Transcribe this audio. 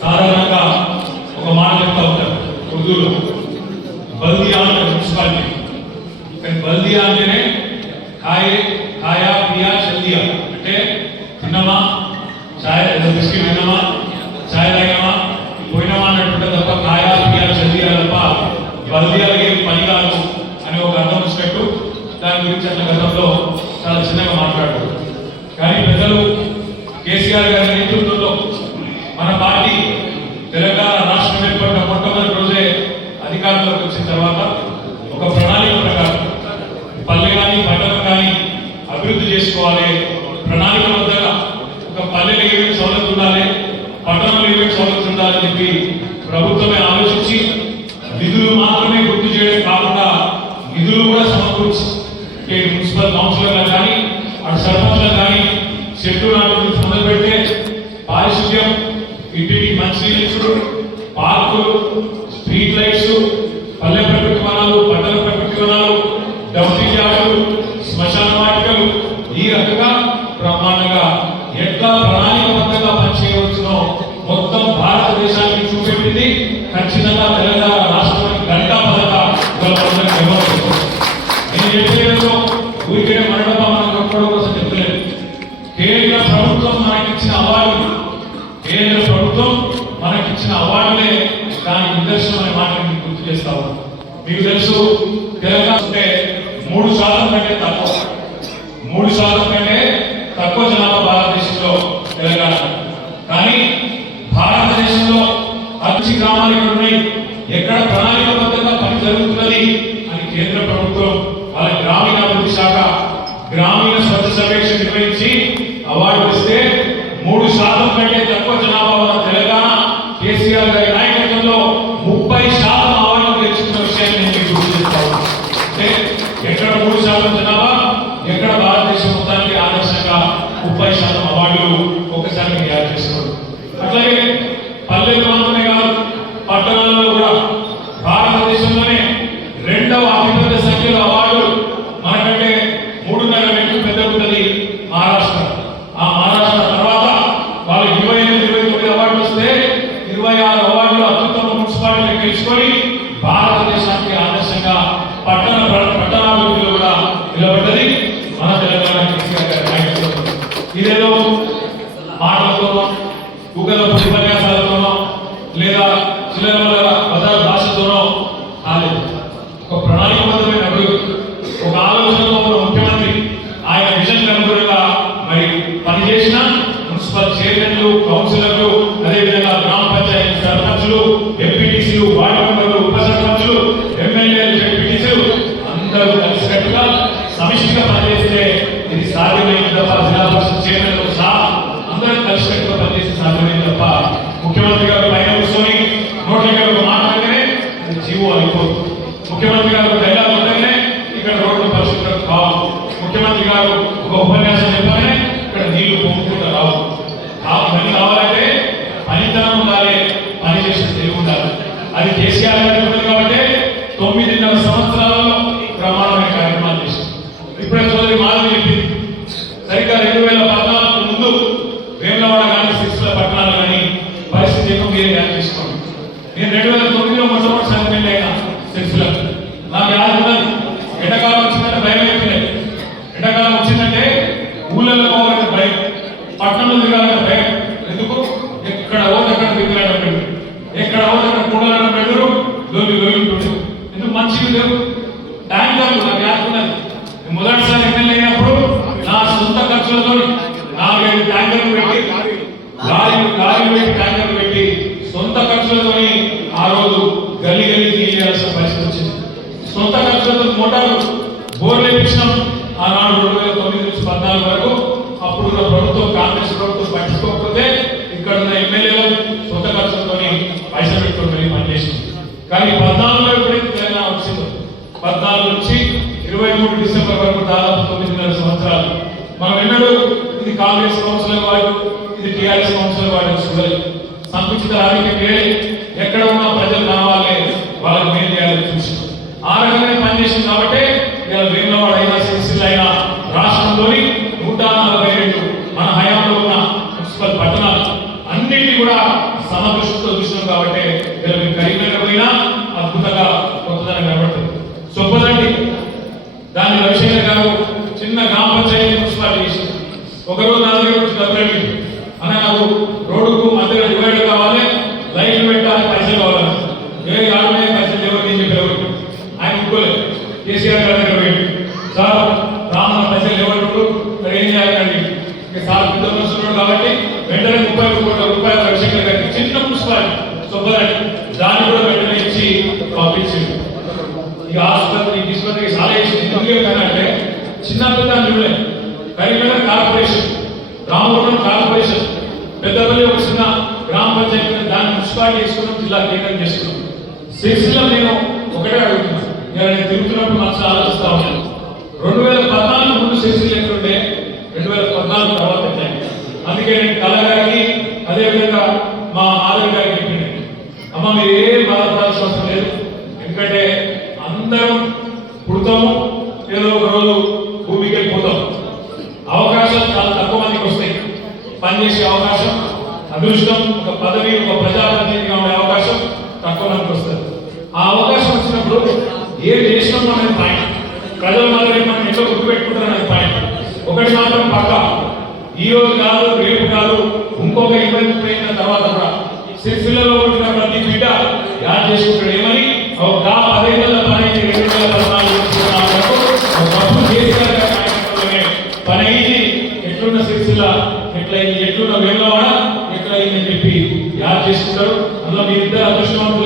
సాధారణంగా ఒక మాట చెప్తా ఉంటారు ఉర్దూలో, బల్దియా అంటే మున్సిపాలిటీ. కానీ బల్దియా అంటేనే ఖాయా పియా చల్దియా, అంటే తిన్నమా, చాయ్ బిస్కెట్ తిన్నమా, చాయ్ తాగినమా, పోయినమా అన్నట్టు తప్ప ఖాయా పియా చల్దియా తప్ప బల్దియాలకి పని కాదు అని ఒక అర్థం వచ్చినట్టు దాని గురించి అట్లా గతంలో చాలా చిన్నగా మాట్లాడారు. కానీ పెద్దలు కేసీఆర్ గారి నేతృత్వంలో మన పార్టీ తెలంగాణ రాష్ట్రం ఏర్పడిన మొట్టమొదటి రోజే అధికారంలోకి వచ్చిన తర్వాత ఒక ప్రణాళిక ప్రకారం పల్లె కానీ పట్టణం కానీ అభివృద్ధి చేసుకోవాలి, ప్రణాళికబద్ధంగా ఒక పల్లెలో ఏమేమి సౌలభ్యం ఉండాలి, పట్టణంలో ఏమేమి సౌలభ్యం ఉండాలని చెప్పి ప్రభుత్వమే ఆలోచించి నిధులు మాత్రమే గుర్తు చేయడం కాకుండా నిధులు కూడా సమకూర్చి మున్సిపల్ కౌన్సిలర్లకు కానీ అటు సర్పంచ్లకు కానీ చెట్లు నాటి నుంచి మొదలు పెడితే పారిశుద్ధ్యం, ఇంటికి మంచినీళ్ళు ఇచ్చుడు, పార్కులు, స్ట్రీట్ లైట్స్, పల్లె ప్రకృతి వనాలు, పట్టణ ప్రకృతి వనాలు, డంపింగ్ యార్డులు, శ్మశాన వాటికలు, ఈ రకంగా బ్రహ్మాండంగా ఎట్లా ప్రణాళికబద్ధంగా పనిచేయవచ్చునో మొత్తం భారతదేశానికి చూపెట్టింది ఖచ్చితంగా తెలంగాణ రాష్ట్రానికి గంటా పథక నేను చెప్పేదో ఊరికే మండప మనం కొట్టుకోవడం కోసం చెప్పలేదు. కేంద్ర ప్రభుత్వం మనకిచ్చిన అవార్డులు, కేంద్ర ప్రభుత్వం మనకిచ్చిన అవార్డులే దానికి నిదర్శనం అనే మాట మీకు గుర్తు చేస్తాము. మీకు తెలుసు తెలంగాణ అంటే 3% కంటే తక్కువ, 3% కంటే తక్కువ జనాభా భారతదేశంలో తెలంగాణ. కానీ భారతదేశంలో అభివృద్ధి గ్రామాలు ఇక్కడ ఉన్నాయి, ఎక్కడ ప్రణాళికబద్ధంగా పని జరుగుతున్నది అని కేంద్ర ప్రభుత్వం వాళ్ళ గ్రామీణాభివృద్ధి శాఖ గ్రామీణ స్వచ్ఛ సర్వేక్షణ నిర్వహించి అవార్డు ఇస్తే 3% కంటే తక్కువ జనాభా ఉన్న తెలంగాణ కేసీఆర్ గారి నాయకత్వంలో 30% అవార్డులు తెచ్చుకున్న విషయాన్ని నేను మీకు గుర్తు చేస్తాను. అంటే ఎక్కడ 3% జనాభా, ఎక్కడ భారతదేశం మొత్తానికి ఆదర్శంగా 30% అవార్డులు ఒకసారి మీరు యాడ్ చేసుకోండి. అట్లాగే పల్లెలు మాత్రమే కాదు, పట్టణాల్లో కూడా భారతదేశంలోనే 2వ అతిపెద్ద సంఖ్యలో అవార్డులు మనకంటే 3.5 రెట్లు పెద్ద ఉంటుంది మహారాష్ట్ర. ఆ మహారాష్ట్ర తర్వాత వాళ్ళు 28-29 అవార్డులు వస్తే 26 అవార్డులు అత్యుత్తమ మున్సిపాలిటీలు గెలుచుకొని భారతదేశానికి ఆదర్శంగా పట్టణాభివృద్ధిలో కూడా నిలబడ్డది మన తెలంగాణ కేసీఆర్ గారి నాయకత్వం. ఇదేదో మాటలతోనో గూగల్ ఉపన్యాసాలతోనో లేదా చిల్లర బజార్ భాషతోనో కాలేదు. ఒక ప్రణాళికబద్ధమైన అభివృద్ధి, ఒక ఆలోచనతో ఉన్న ముఖ్యమంత్రి ఆయన విజన్ అనుగుణంగా మరి పనిచేసిన మున్సిపల్ చైర్మన్లు, కౌన్సిలర్లు, అదేవిధంగా గ్రామ అది కేసీఆర్ గారి ఉన్నది కాబట్టి 9.5 సంవత్సరాలలో ప్రమాణమైన కార్యక్రమాలు చేశారు. ఇప్పుడే సోదరి మాధవి చెప్పింది, సరిగ్గా 2014 ముందు వేములవాడ కానీ సిరిసిల్ల పట్టణాలు కానీ పరిస్థితి ఎక్కువ మీరే యాడ్ చేసుకోండి. నేను 2009లో మొట్టమొదటిసారి ఎమ్మెల్యే అయినా సిరిసిల్ల. నాకు యాద ఉన్నది, ఎండాకాలం వచ్చిందంటే భయం అయిపోయింది. ఎండాకాలం వచ్చిందంటే ఊళ్ళలో పోవాలంటే భయం, పట్టణంలో దిగాలంటే భయం. ఎందుకు? ఎక్కడ పోతే అక్కడ దిగాలంటే పెట్టు, ఎక్కడ పోతే అక్కడ కూడాలంటే పెట్టరు, లోకి పెట్టు. ఎందుకు? మంచిగా లేవు ట్యాంకర్లు. నాకు యాద ఉన్నది, మొదటిసారి ఎమ్మెల్యే అయినప్పుడు నా సొంత ఖర్చులతో 4-5 ట్యాంకర్లు పెట్టి లారీలు పెట్టి ట్యాంకర్లు పెట్టి సొంత ఖర్చులతో ఆ రోజు గల్లీ గల్లీ తీయాల్సిన పరిస్థితి వచ్చింది. సొంత ఖర్చులతో మోటార్లు బోర్లు వేయించినాం ఆనాడు 2009 నుంచి 14 వరకు. అప్పుడు ప్రభుత్వం కాంగ్రెస్ ప్రభుత్వం పట్టించుకోకపోతే ఇక్కడ ఉన్న ఎమ్మెల్యేలు సొంత ఖర్చులతో పైసలు పెట్టుకుని పనిచేసింది. కానీ 14లో ఎప్పుడైతే తెలంగాణ వచ్చిందో 14 నుంచి 23 డిసెంబర్ వరకు దాదాపు 9.5 సంవత్సరాలు మనం ఎన్నడూ ఇది కాంగ్రెస్ కౌన్సిలర్ వాడు, ఇది టీఆర్ఎస్ కౌన్సిలర్ వాడు చూడాలి. సంకుచిత ఆరోగ్యం వేరే, ఎక్కడ ఉన్న ప్రజలు కావాలి వాళ్ళకి మేలు చేయాలని చూసి ఆ రకంగా పనిచేసింది. కాబట్టి ఇలా వేములవాడ అయినా సిరిసిల్ల అయినా రాష్ట్రంలోని 142 మన హయాంలో ఉన్న మున్సిపల్ పట్టణాలు అన్నింటినీ కూడా సమదృష్టితో చూసినాం. కాబట్టి ఇలా మీరు కరీంనగర్ పోయినా అద్భుతంగా కొత్తదనం కనబడుతుంది. చొప్పదండి దాని రవిశంకర్ గారు చిన్న గ్రామ పంచాయతీ మున్సిపాలిటీ చేశారు. ఒకరోజు నా దగ్గర వచ్చి డబ్బులు అడిగింది, అన్న నాకు రోడ్డుకు మధ్యలో డివైడర్ కావాలి, లైట్లు పెట్టాలి, పైసలు కావాలి. ఏ ఆడమే పైసలు లేవని చెప్పారు. ఆయన ఇంకోలేదు, కేసీఆర్ గారి దగ్గర పోయింది, సార్ రామన్న పైసలు లేవంటారు, మరి ఏం చేయాలండి? సార్ పెద్ద వస్తున్నాడు కాబట్టి వెంటనే 30 కోట్ల రూపాయలు రవిశంకర్ గారికి చిన్న మున్సిపాలిటీ చొప్పదండి దాన్ని కూడా వెంటనే ఇచ్చి పంపించింది. ఇక ఆసుపత్రి తీసుపత్రికి చాలా ఇచ్చింది. ఎందుకు అంటే చిన్న పెద్ద చూడలేదు. కరీంనగర్ కార్పొరేషన్, రామవరం కార్పొరేషన్, పెద్దపల్లి ఒక చిన్న గ్రామ పంచాయతీ దాన్ని మున్సిపాలిటీ చేసుకున్నాం, జిల్లా కేంద్రం చేసుకున్నాం. సిరిసిల్ల నేను ఒకటే అడుగుతున్నాను, నేను తిరుగుతున్నప్పుడు మనసు ఆలోచిస్తా ఉన్నాను. 2014 ముందు సిరిసిల్ల ఎక్కడుండే, 2014 తర్వాత పెట్టాను. అందుకే నేను కళగారికి అదేవిధంగా మా ఆదరణ గారికి చెప్పింది, అమ్మ మీరు ఏం బాధపడాల్సిన అవసరం లేదు. ఎందుకంటే అందరం పుడతాము, ఏదో ఒక రోజు భూమికి వెళ్ళిపోతాం. అవకాశాలు చాలా తక్కువ మందికి వస్తాయి. పనిచేసే అవకాశం, అదృష్టం, ఒక పదవి, ఒక ప్రజాప్రతినిధిగా ఉండే అవకాశం తక్కువ మందికి వస్తుంది. ఆ అవకాశం వచ్చినప్పుడు ఏం చేసినాం అనేది పాయింట్, ప్రజల మాత్రమే మనం ఎట్లా గుర్తుపెట్టుకుంటారు అనేది పాయింట్. ఒకటి మాత్రం పక్క, ఈ రోజు కాదు, రేపు కాదు, ఇంకొక 20-30 ఏళ్ళ తర్వాత కూడా సిరిసిల్లలో పుట్టిన ప్రతి బిడ్డ యాడ్ చేసుకుంటాడు. ఏమని? ఒక 10 ఏళ్ళ పని 2014 ఒకప్పుడు కేసీఆర్ గారి నాయకత్వంలోనే పని అయింది. ఎట్లున్న సిరిసిల్ల ఎట్లయింది, ఎట్లున్న వేములవాడ ఎట్లయిందని చెప్పి యాడ్ చేసుకుంటారు. అందులో మీరిద్దరు అదృష్టవంతులు.